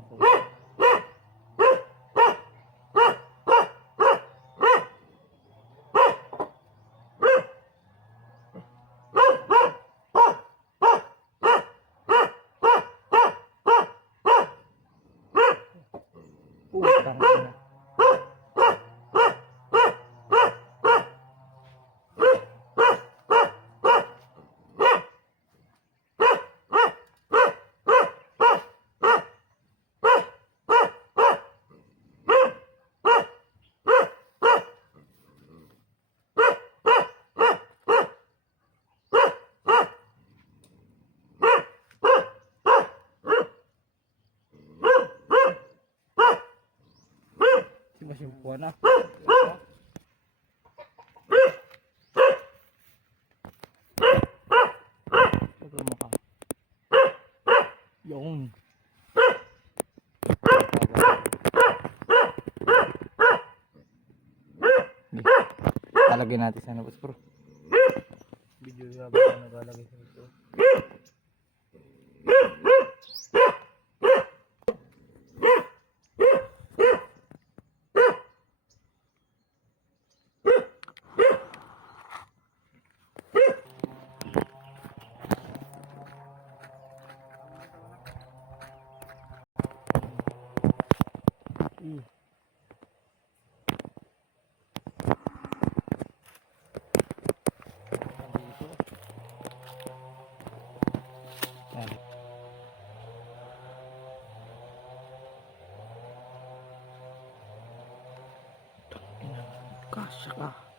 るほど。大 Si Masimpuan na. Yung. Talagyan natin sa nabos bro. Video sa baka nagalagay sa ito. Mm. Yan. Kasya ka.